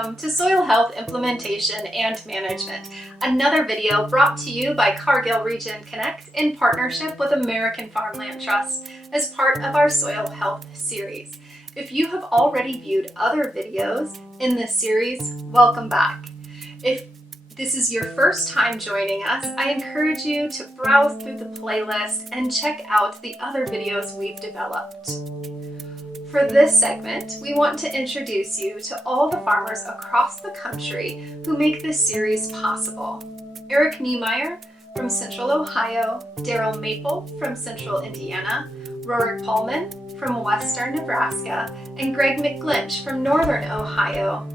welcome to Soil Health Implementation and Management, another video brought to you by Cargill RegenConnect in partnership with American Farmland Trust as part of our Soil Health series. If you have already viewed other videos in this series, welcome back. If this is your first time joining us, I encourage you to browse through the playlist and check out the other videos we've developed. For this segment, we want to introduce you to all the farmers across the country who make this series possible. Eric Niemeyer from Central Ohio, Daryl Maple from Central Indiana, Roric Paulman from Western Nebraska, and Greg McGlinch from Northern Ohio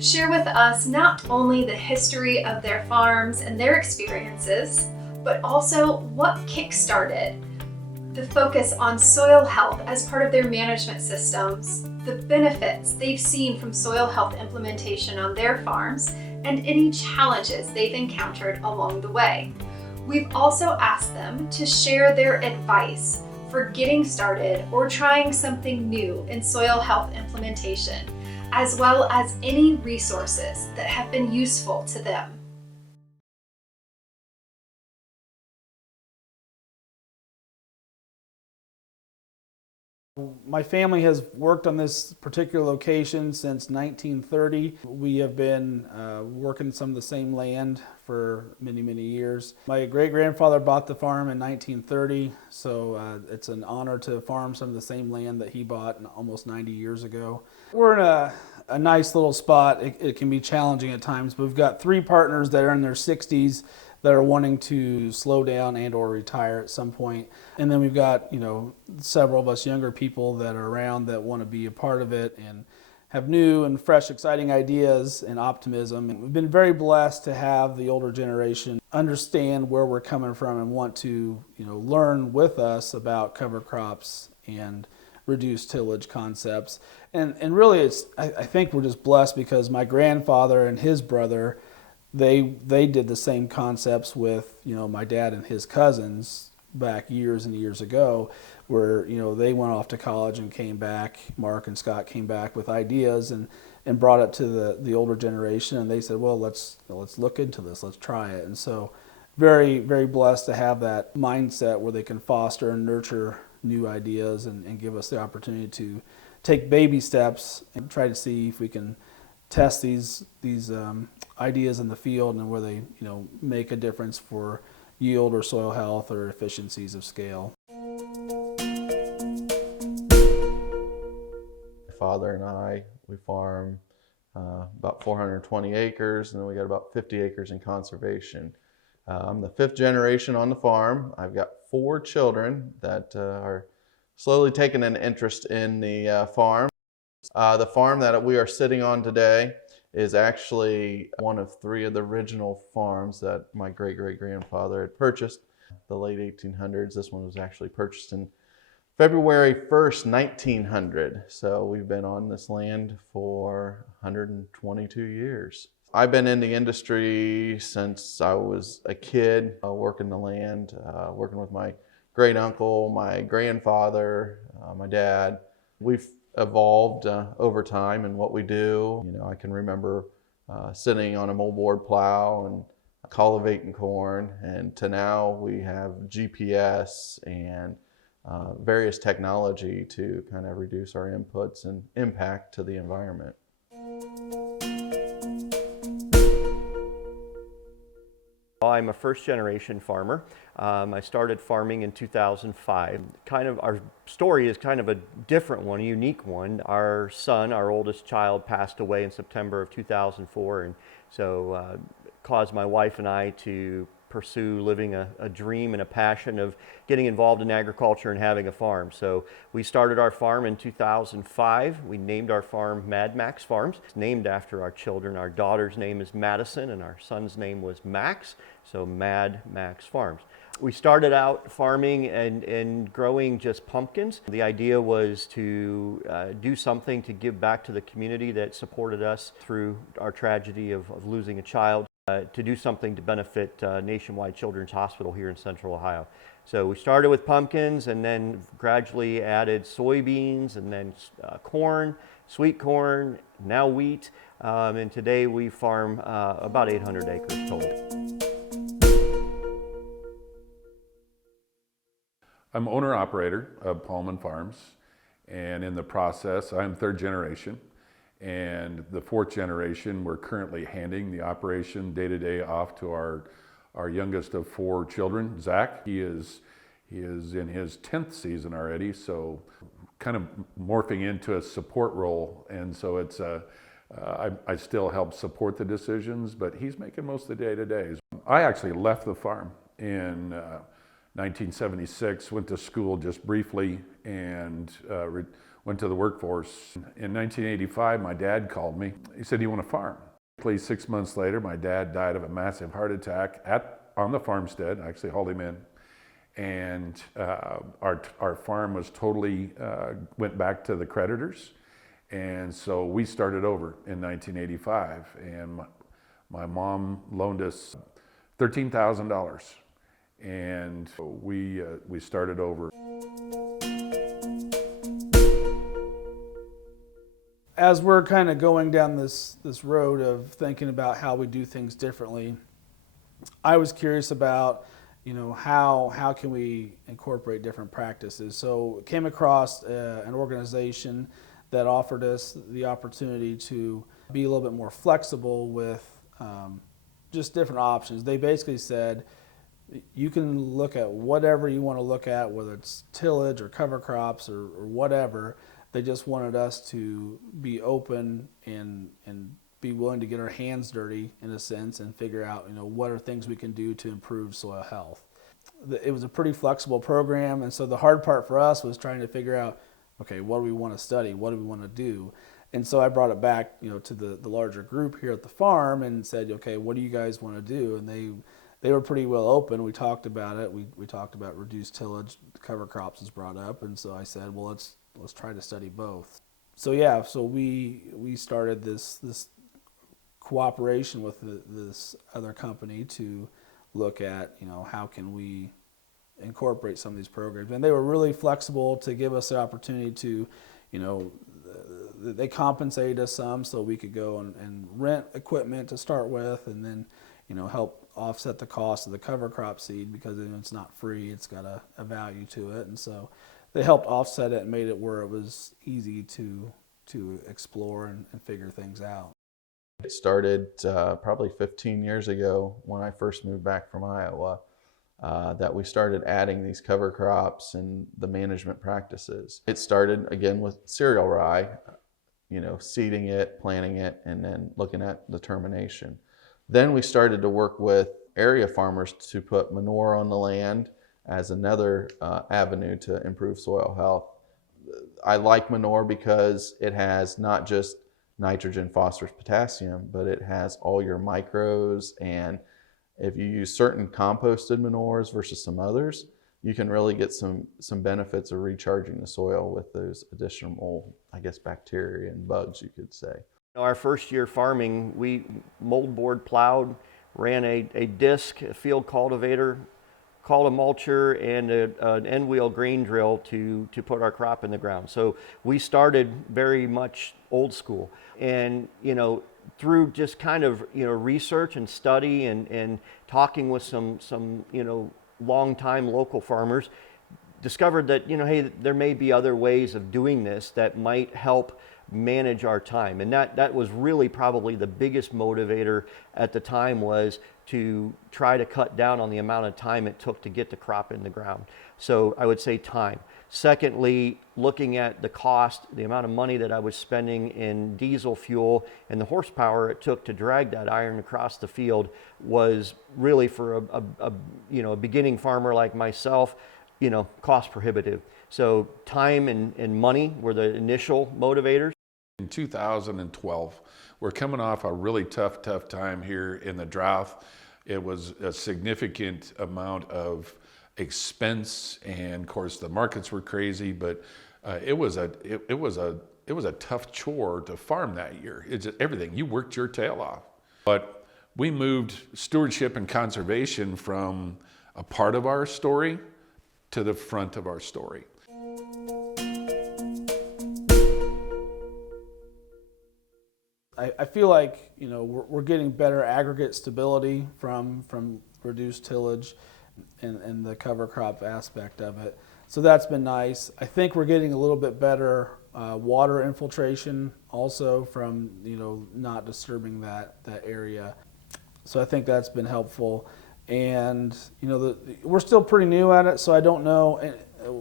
share with us not only the history of their farms and their experiences, but also what kick-started the focus on soil health as part of their management systems, the benefits they've seen from soil health implementation on their farms, and any challenges they've encountered along the way. We've also asked them to share their advice for getting started or trying something new in soil health implementation, as well as any resources that have been useful to them. My family has worked on this particular location since 1930. We have been working some of the same land for many, many years. My great-grandfather bought the farm in 1930, so it's an honor to farm some of the same land that he bought almost 90 years ago. We're in a nice little spot. It can be challenging at times, but we've got three partners that are in their 60s that are wanting to slow down and or retire at some point. And then we've got, several of us younger people that are around that want to be a part of it and have new and fresh, exciting ideas and optimism. And we've been very blessed to have the older generation understand where we're coming from and want to, learn with us about cover crops and reduced tillage concepts. And really, I think we're just blessed because my grandfather and his brother, they did the same concepts with my dad and his cousins back years and years ago, where they went off to college and came back. Mark and Scott came back with ideas and brought it to the older generation, and they said, well, let's look into this, let's try it. And so very, very blessed to have that mindset where they can foster and nurture new ideas and give us the opportunity to take baby steps and try to see if we can test these ideas in the field and where they make a difference for yield or soil health or efficiencies of scale. My father and I, we farm about 420 acres, and then we got about 50 acres in conservation. I'm the fifth generation on the farm. I've got 4 children that are slowly taking an interest in the farm. The farm that we are sitting on today is actually one of 3 of the original farms that my great-great-grandfather had purchased the late 1800s. This one was actually purchased in February 1st, 1900. So we've been on this land for 122 years. I've been in the industry since I was a kid, working the land, working with my great uncle, my grandfather, my dad. We've evolved over time in what we do. I can remember sitting on a moldboard plow and cultivating corn, and to now we have GPS and various technology to kind of reduce our inputs and impact to the environment. I'm a first-generation farmer. I started farming in 2005. Our story is kind of a different one, a unique one. Our son, our oldest child, passed away in September of 2004, and so caused my wife and I to pursue living a dream and a passion of getting involved in agriculture and having a farm. So we started our farm in 2005. We named our farm Mad Max Farms. It's named after our children. Our daughter's name is Madison and our son's name was Max, so Mad Max Farms. We started out farming and growing just pumpkins. The idea was to do something to give back to the community that supported us through our tragedy of losing a child. To do something to benefit Nationwide Children's Hospital here in Central Ohio. So we started with pumpkins and then gradually added soybeans and then corn, sweet corn, now wheat. and today we farm about 800 acres total. I'm owner-operator of Paulman Farms, and in the process, I'm third generation. And the fourth generation, we're currently handing the operation day-to-day off to our youngest of 4 children, Zach. He is in his 10th season already, so kind of morphing into a support role. And so it's I still help support the decisions, but he's making most of the day-to-days. I actually left the farm in 1976, went to school just briefly, and went to the workforce. In 1985, my dad called me. He said, "Do you want to farm?" 6 months later, my dad died of a massive heart attack on the farmstead. I actually hauled him in. And our farm was totally, went back to the creditors. And so we started over in 1985. And my mom loaned us $13,000. And we started over. As we're kind of going down this road of thinking about how we do things differently, I was curious about, how can we incorporate different practices. So came across an organization that offered us the opportunity to be a little bit more flexible with just different options. They basically said, you can look at whatever you want to look at, whether it's tillage or cover crops or whatever. They just wanted us to be open and be willing to get our hands dirty in a sense and figure out, what are things we can do to improve soil health. It was a pretty flexible program, and so the hard part for us was trying to figure out, okay, what do we want to study? What do we want to do? And so I brought it back, to the larger group here at the farm and said, okay, what do you guys want to do? And they were pretty well open. We talked about it. We talked about reduced tillage, cover crops was brought up, and so I said, well, let's try to study both. So yeah, so we started this cooperation with this other company to look at, how can we incorporate some of these programs. And they were really flexible to give us the opportunity to, they compensated us some so we could go and rent equipment to start with, and then, help offset the cost of the cover crop seed because it's not free, it's got a value to it. And so they helped offset it and made it where it was easy to explore and figure things out. It started probably 15 years ago when I first moved back from Iowa, that we started adding these cover crops and the management practices. It started again with cereal rye, seeding it, planting it, and then looking at the termination. Then we started to work with area farmers to put manure on the land as another avenue to improve soil health. I like manure because it has not just nitrogen, phosphorus, potassium, but it has all your micros, and if you use certain composted manures versus some others, you can really get some benefits of recharging the soil with those additional, bacteria and bugs, you could say. Our first year farming, we moldboard plowed, ran a disc, a field cultivator, called a mulcher, and an end wheel grain drill to put our crop in the ground. So we started very much old school. And, through just kind of, research and study and talking with some long-time local farmers, discovered that, hey, there may be other ways of doing this that might help manage our time. And that was really probably the biggest motivator at the time, was to try to cut down on the amount of time it took to get the crop in the ground. So I would say time. Secondly, looking at the cost, the amount of money that I was spending in diesel fuel and the horsepower it took to drag that iron across the field was really, for a beginning farmer like myself, cost prohibitive. So time and money were the initial motivators. In 2012, we're coming off a really tough time here in the drought. It was a significant amount of expense, and of course the markets were crazy, but it was a tough chore to farm that year. It's just everything. You worked your tail off. But we moved stewardship and conservation from a part of our story to the front of our story. I feel like, you know, we're getting better aggregate stability from reduced tillage and the cover crop aspect of it. So that's been nice. I think we're getting a little bit better water infiltration also from, you know, not disturbing that area. So I think that's been helpful. And, you know, we're still pretty new at it, so I don't know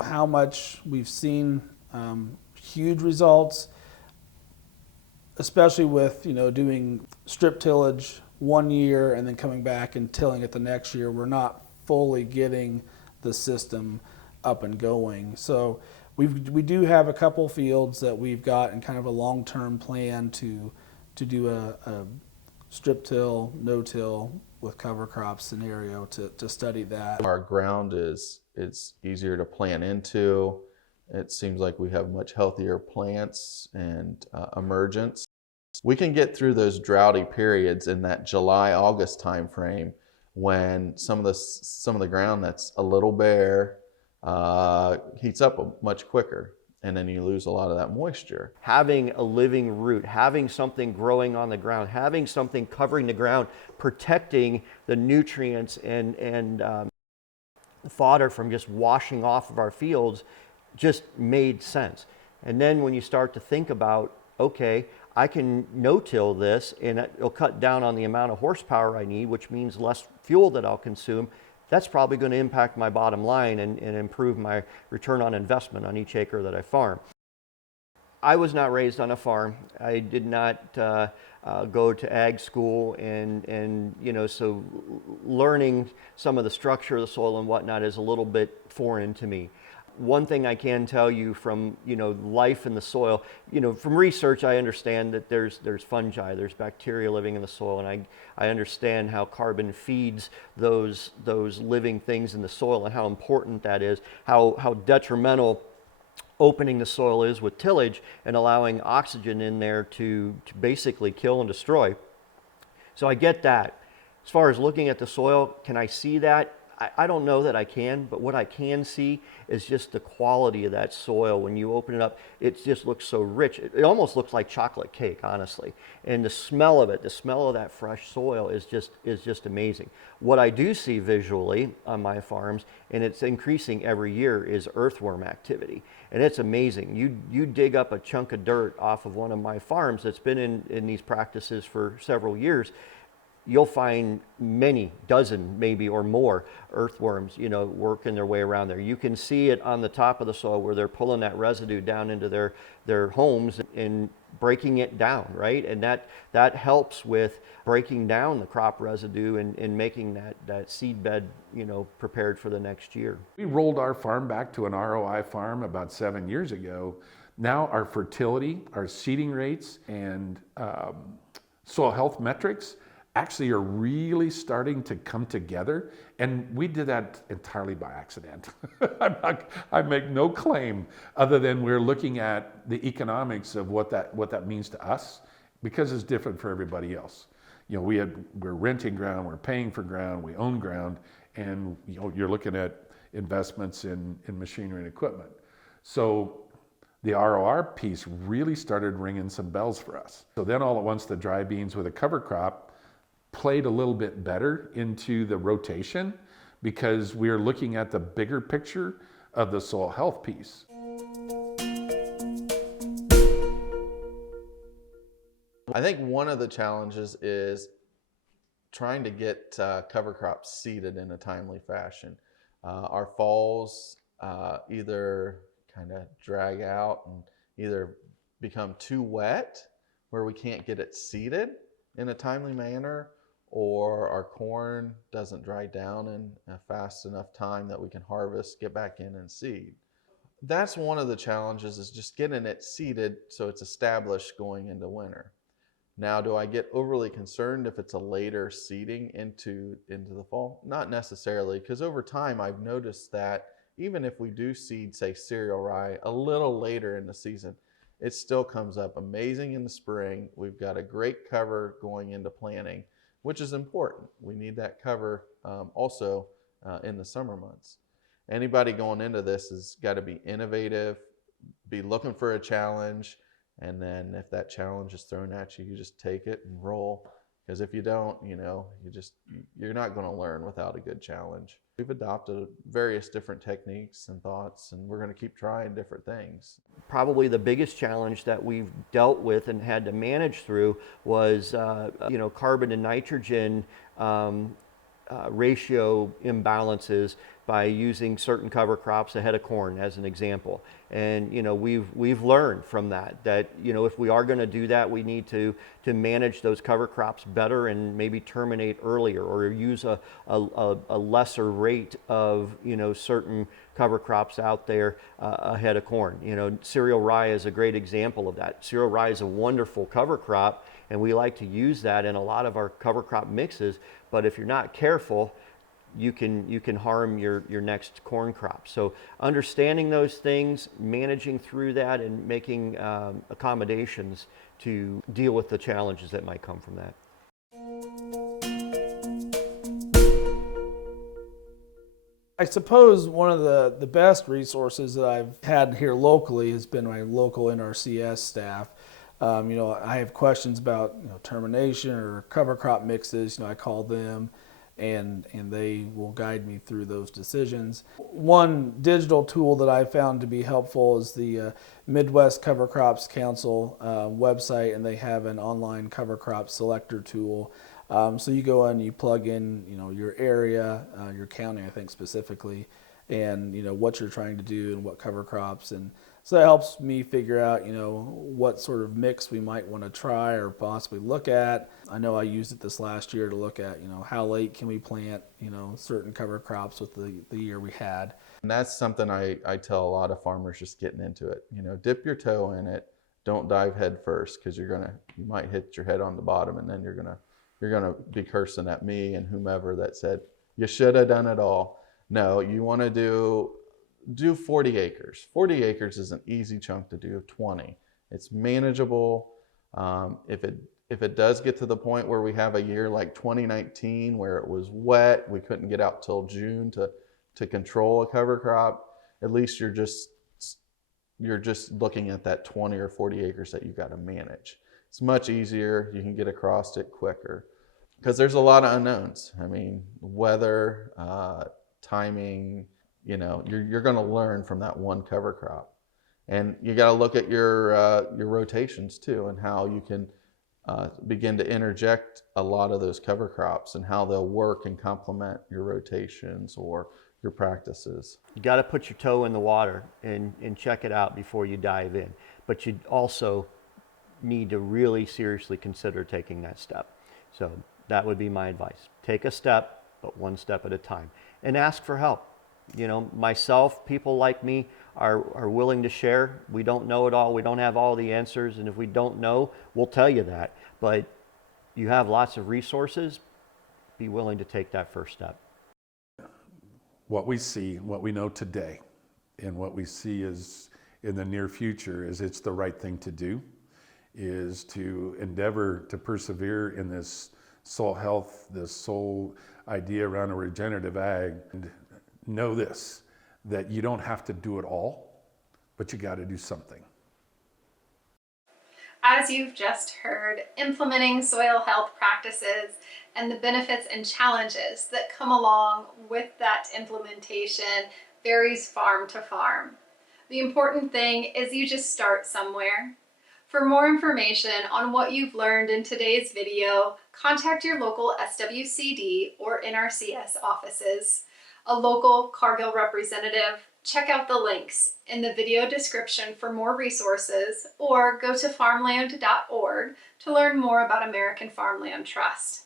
how much we've seen huge results, especially with, you know, doing strip tillage one year and then coming back and tilling it the next year. We're not fully getting the system up and going. So we do have a couple fields that we've got in kind of a long-term plan to do a strip till, no till with cover crop scenario to study that. Our ground is easier to plant into. It seems like we have much healthier plants and emergence. We can get through those droughty periods in that July-August time frame when some of the ground that's a little bare heats up much quicker, and then you lose a lot of that moisture. Having a living root, having something growing on the ground, having something covering the ground, protecting the nutrients and fodder from just washing off of our fields just made sense. And then when you start to think about, okay, I can no-till this and it'll cut down on the amount of horsepower I need, which means less fuel that I'll consume. That's probably going to impact my bottom line and improve my return on investment on each acre that I farm. I was not raised on a farm. I did not go to ag school, and you know, so learning some of the structure of the soil and whatnot is a little bit foreign to me. One thing I can tell you from, you know, life in the soil, you know, from research, I understand that there's fungi, there's bacteria living in the soil, and I understand how carbon feeds those living things in the soil and how important that is, how detrimental opening the soil is with tillage and allowing oxygen in there to basically kill and destroy. So I get that. As far as looking at the soil, can I see that? I don't know that I can, but what I can see is just the quality of that soil. When you open it up, it just looks so rich. It almost looks like chocolate cake, honestly. And the smell of it, the smell of that fresh soil is just amazing. What I do see visually on my farms, and it's increasing every year, is earthworm activity. And it's amazing. You dig up a chunk of dirt off of one of my farms that's been in these practices for several years, you'll find many dozen maybe or more earthworms, you know, working their way around there. You can see it on the top of the soil where they're pulling that residue down into their homes and breaking it down, right? And that helps with breaking down the crop residue and making that seed bed, you know, prepared for the next year. We rolled our farm back to an ROI farm about 7 years ago. Now our fertility, our seeding rates, and soil health metrics actually are really starting to come together, and we did that entirely by accident. I make no claim other than we're looking at the economics of what that means to us, because it's different for everybody else. You know, we're renting ground, we're paying for ground, we own ground, and you know, you're looking at investments in machinery and equipment. So the ROR piece really started ringing some bells for us. So then all at once the dry beans with a cover crop played a little bit better into the rotation, because we're looking at the bigger picture of the soil health piece. I think one of the challenges is trying to get cover crops seeded in a timely fashion. Our falls either kind of drag out and either become too wet where we can't get it seeded in a timely manner, or our corn doesn't dry down in a fast enough time that we can harvest, get back in and seed. That's one of the challenges, is just getting it seeded so it's established going into winter. Now, do I get overly concerned if it's a later seeding into the fall? Not necessarily, because over time I've noticed that even if we do seed, say, cereal rye a little later in the season, it still comes up amazing in the spring. We've got a great cover going into planting, which is important. We need that cover also in the summer months. Anybody going into this has got to be innovative, be looking for a challenge, And then if that challenge is thrown at you, you just take it and roll. Because if you don't, you're not going to learn without a good challenge. We've adopted various different techniques and thoughts, and we're going to keep trying different things. Probably the biggest challenge that we've dealt with and had to manage through was, carbon to nitrogen ratio imbalances by using certain cover crops ahead of corn as an example. And we've learned from that if we are going to do that, we need to manage those cover crops better and maybe terminate earlier, or use a lesser rate of certain cover crops out there ahead of corn. Cereal rye is a great example of that. Cereal rye is a wonderful cover crop, and we like to use that in a lot of our cover crop mixes, but if you're not careful, you can harm your next corn crop. So understanding those things, managing through that, and making accommodations to deal with the challenges that might come from that. I suppose one of the best resources that I've had here locally has been my local NRCS staff. I have questions about termination or cover crop mixes. I call them, and they will guide me through those decisions. One digital tool that I found to be helpful is the Midwest Cover Crops Council website, and they have an online cover crop selector tool. So you go in, you plug in, your area, your county, I think specifically, and what you're trying to do and what cover crops, and so that helps me figure out, what sort of mix we might want to try or possibly look at. I know I used it this last year to look at, how late can we plant, certain cover crops with the year we had. And that's something I tell a lot of farmers just getting into it. Dip your toe in it. Don't dive head first, because you might hit your head on the bottom, and then you're gonna be cursing at me and whomever that said you should have done it all. No, you want to do 40 acres. 40 acres is an easy chunk to do. 20, it's manageable. If it does get to the point where we have a year like 2019 where it was wet, we couldn't get out till June to control a cover crop, at least you're just looking at that 20 or 40 acres that you got to manage. It's much easier. You can get across it quicker because there's a lot of unknowns. I mean, weather, timing, you're going to learn from that one cover crop. And you got to look at your rotations too, and how you can begin to interject a lot of those cover crops and how they'll work and complement your rotations or your practices. You got to put your toe in the water and check it out before you dive in. But you also need to really seriously consider taking that step. So that would be my advice. Take a step, but one step at a time, and ask for help. Myself, people like me are willing to share. We don't know it all. We don't have all the answers. And if we don't know, we'll tell you that. But you have lots of resources. Be willing to take that first step. What we see, what we know today, and what we see is in the near future is it's the right thing to do, is to endeavor to persevere in this soil health, this whole idea around a regenerative ag. And know this, that you don't have to do it all, but you got to do something. As you've just heard, implementing soil health practices and the benefits and challenges that come along with that implementation varies farm to farm. The important thing is you just start somewhere. For more information on what you've learned in today's video, contact your local SWCD or NRCS offices, a local Cargill representative. Check out the links in the video description for more resources, or go to farmland.org to learn more about American Farmland Trust.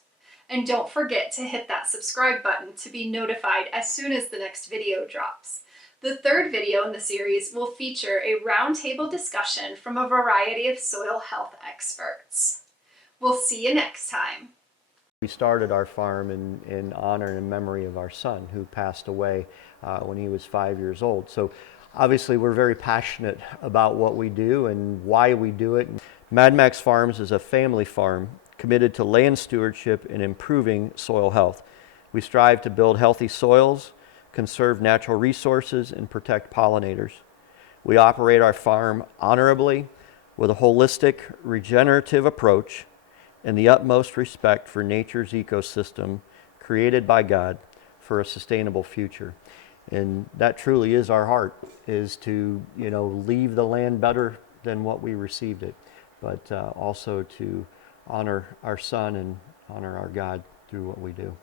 And don't forget to hit that subscribe button to be notified as soon as the next video drops. The third video in the series will feature a roundtable discussion from a variety of soil health experts. We'll see you next time. We started our farm in honor and memory of our son, who passed away when he was 5 years old. So obviously we're very passionate about what we do and why we do it. Mad Max Farms is a family farm committed to land stewardship and improving soil health. We strive to build healthy soils, conserve natural resources, and protect pollinators. We operate our farm honorably, with a holistic, regenerative approach and the utmost respect for nature's ecosystem created by God for a sustainable future. And that truly is our heart, is to, leave the land better than what we received it, but also to honor our Son and honor our God through what we do.